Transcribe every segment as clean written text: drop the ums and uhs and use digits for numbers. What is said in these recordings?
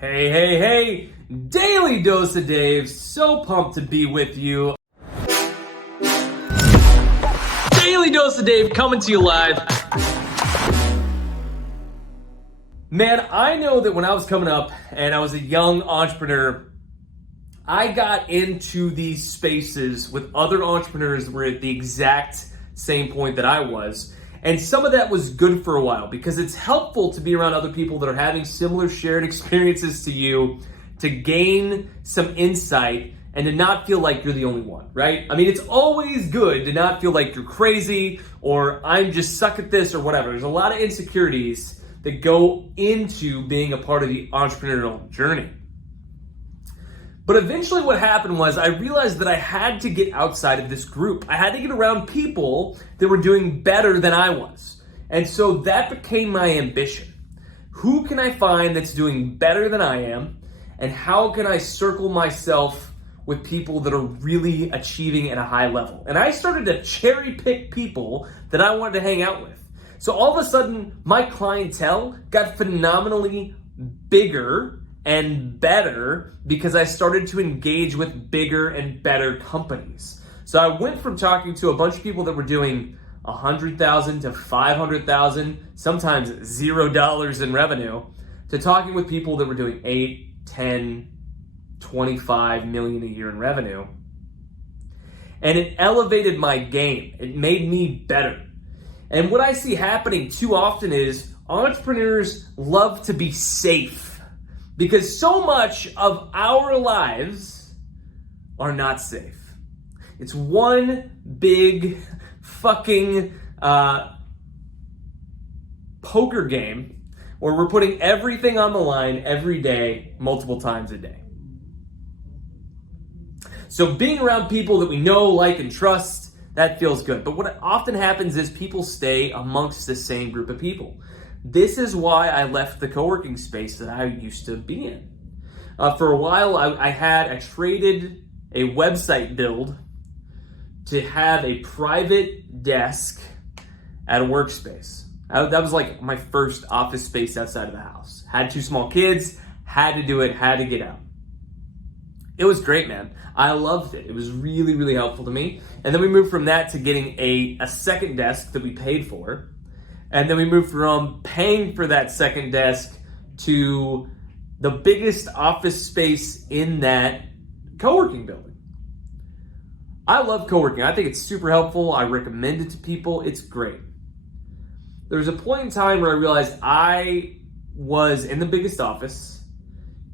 Hey, hey, hey! Daily Dose of Dave, so pumped to be with you. Daily Dose of Dave coming to you live. Man, I know that when I was coming up and I was a young entrepreneur, I got into these spaces with other entrepreneurs that were at the exact same point that I was. And some of that was good for a while because it's helpful to be around other people that are having similar shared experiences to you to gain some insight and to not feel like you're the only one, right? I mean, it's always good to not feel like you're crazy or I'm just suck at this or whatever. There's a lot of insecurities that go into being a part of the entrepreneurial journey. But eventually what happened was I realized that I had to get outside of this group. I had to get around people that were doing better than I was. And so that became my ambition. Who can I find that's doing better than I am? And how can I circle myself with people that are really achieving at a high level? And I started to cherry pick people that I wanted to hang out with. So all of a sudden, my clientele got phenomenally bigger and better because I started to engage with bigger and better companies. So I went from talking to a bunch of people that were doing 100,000 to 500,000, sometimes $0 in revenue, to talking with people that were doing 8, 10, 25 million a year in revenue. And it elevated my game. It made me better. And what I see happening too often is entrepreneurs love to be safe. Because so much of our lives are not safe. It's one big fucking poker game where we're putting everything on the line every day, multiple times a day. So being around people that we know, like, and trust, that feels good. But what often happens is people stay amongst the same group of people. This is why I left the co-working space that I used to be in. For a while, I traded a website build to have a private desk at a workspace. That was like my first office space outside of the house. Had 2 small kids, had to do it, had to get out. It was great, man. I loved it. It was really, really helpful to me. And then we moved from that to getting a second desk that we paid for. And then we moved from paying for that second desk to the biggest office space in that co-working building. I love co-working. I think it's super helpful. I recommend it to people. It's great. There was a point in time where I realized I was in the biggest office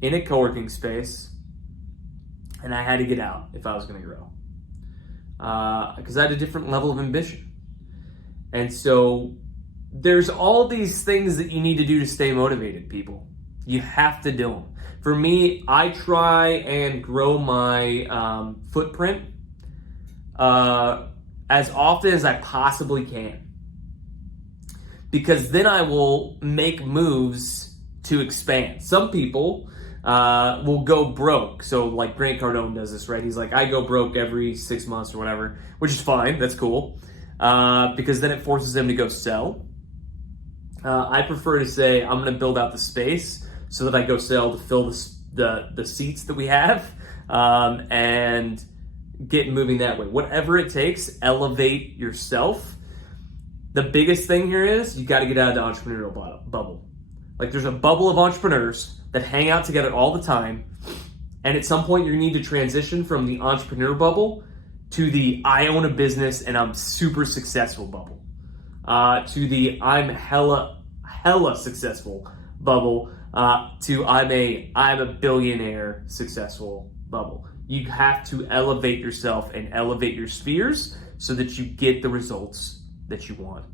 in a co-working space and I had to get out if I was going to grow. Because I had a different level of ambition. And so there's all these things that you need to do to stay motivated, people. You have to do them. For me, I try and grow my footprint as often as I possibly can. Because then I will make moves to expand. Some people will go broke. So like Grant Cardone does this, right? He's like, I go broke every 6 months or whatever, which is fine. That's cool. Because then it forces them to go sell. I prefer to say I'm going to build out the space so that I go sell to fill the seats that we have and get moving that way. Whatever it takes, elevate yourself. The biggest thing here is you got to get out of the entrepreneurial bubble. Like there's a bubble of entrepreneurs that hang out together all the time. And at some point you're going to need to transition from the entrepreneur bubble to the I own a business and I'm super successful bubble. To the I'm hella successful bubble, to I'm a billionaire successful bubble. You have to elevate yourself and elevate your spheres so that you get the results that you want.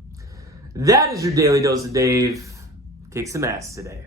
That is your Daily Dose of Dave. Kick some ass today.